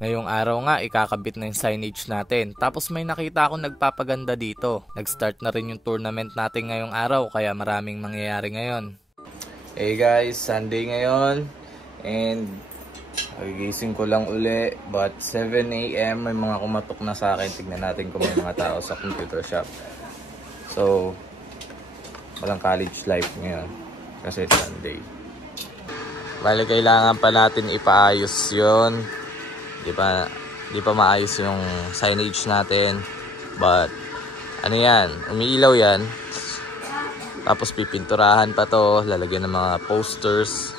Ngayong araw nga, ikakabit na yung signage natin. Tapos may nakita akong nagpapaganda dito. Nag-start na rin yung tournament natin ngayong araw, kaya maraming mangyayari ngayon. Hey guys, Sunday ngayon. And nagigising ko lang uli. But 7 AM may mga kumatok na sa akin. Tignan natin kung may mga tao sa computer shop. So, walang college life ngayon. Kasi Sunday. Bali, kailangan pa natin ipaayos yun. Di pa maayos yung signage natin. But, ano yan, umiilaw yan. Tapos pipinturahan pa to, lalagyan ng mga posters.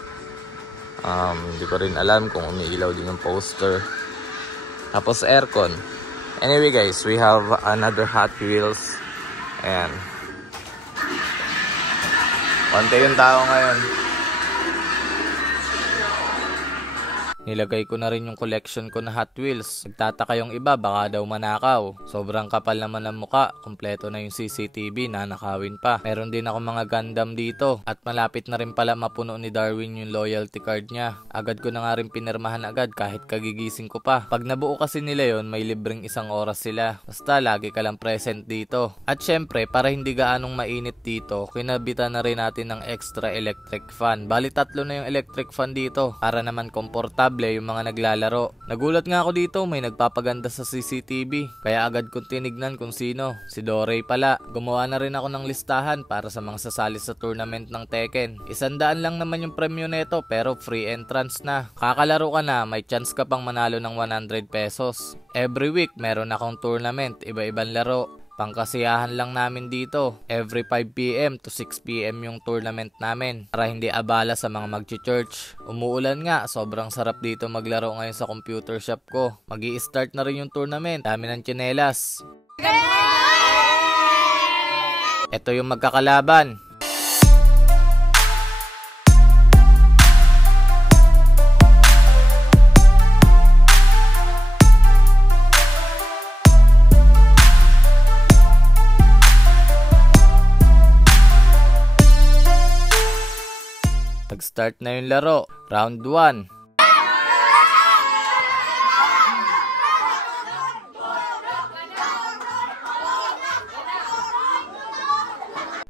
Hindi ko rin alam kung umiilaw din yung poster. Tapos aircon. Anyway guys, we have another Hot Wheels. Ayan. Konti yung tao ngayon. Nilagay ko na rin yung collection ko na Hot Wheels. Nagtataka yung iba, baka daw manakaw. Sobrang kapal naman ng muka. Kompleto na yung CCTV, nanakawin pa. Meron din ako mga Gundam dito. At malapit na rin pala mapuno ni Darwin yung loyalty card niya. Agad ko na nga rin pinirmahan agad kahit kagigising ko pa. Pag nabuo kasi nila yon, may libreng 1 oras sila. Basta lagi ka lang present dito. At syempre, para hindi gaanong mainit dito, kinabitan na rin natin ng extra electric fan. Bali 3 na yung electric fan dito. Para naman komportable yung mga naglalaro. Nagulat nga ako dito, may nagpapaganda sa CCTV. Kaya agad kong tinignan kung sino. Si Dorey pala. Gumawa na rin ako ng listahan para sa mga sasali sa tournament ng Tekken. 100 lang naman yung premyo neto pero free entrance na. Kakalaro ka na, may chance ka pang manalo ng 100 pesos. Every week meron akong tournament, iba-ibang laro. Pangkasiyahan lang namin dito. Every 5 PM to 6 PM yung tournament namin. Para hindi abala sa mga magchi-church. Umuulan nga, sobrang sarap dito maglaro ngayon sa computer shop ko. Magi-start na rin yung tournament. Dami ng tsinelas. Ito yung magkakalaban. Nag-start na yung laro. Round 1.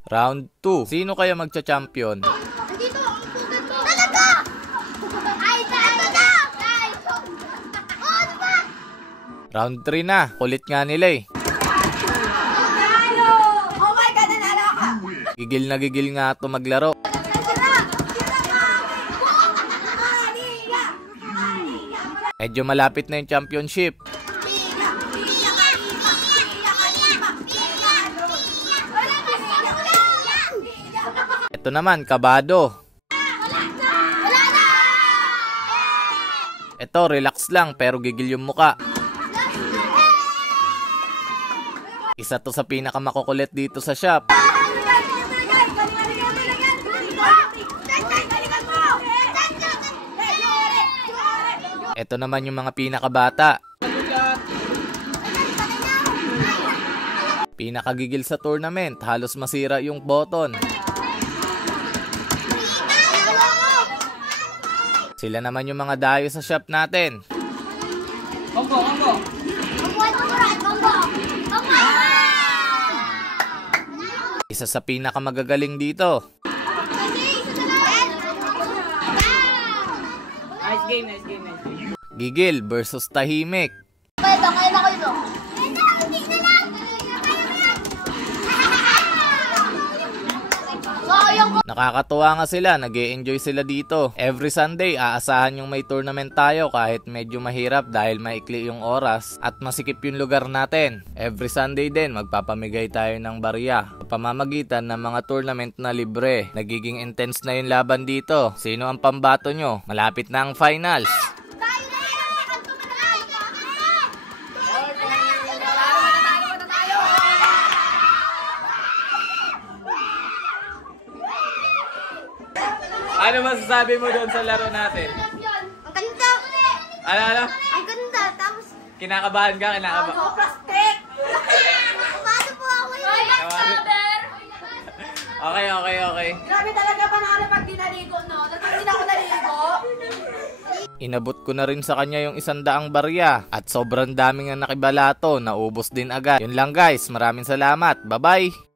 Round 2. Sino kaya magcha-champion? Round 3 na. Kulit nga nila eh. Gigil na gigil nga ito maglaro. Medyo malapit na yung championship. Ito naman, kabado. Ito, relax lang pero gigil yung muka. Isa to sa pinakamakukulit dito sa shop. Ito naman yung mga pinakabata. Pinakagigil sa tournament, halos masira yung button. Sila naman yung mga dayo sa shop natin. Isa sa pinakamagagaling dito. Nice game. Gigil versus tahimik. Nakakatuwa nga sila, nag-e-enjoy sila dito. Every Sunday, aasahan yung may tournament tayo kahit medyo mahirap dahil maikli yung oras at masikip yung lugar natin. Every Sunday din, magpapamigay tayo ng barya. Pamamagitan ng mga tournament na libre. Nagiging intense na yung laban dito. Sino ang pambato nyo? Malapit na ang finals. Ano masasabi mo doon sa laro natin? Ang ganda! Ano? Ang ganda! Tapos... Kinakabahan ka? Ako, plastic! Kabado po ako yun! Okay. Grabe talaga panalo pag di naligo, no? Pag di na ako naligo. Inabot ko na rin sa kanya yung 100 barya at sobrang daming na nakibalato, naubos din agad. Yun lang guys, maraming salamat, bye bye!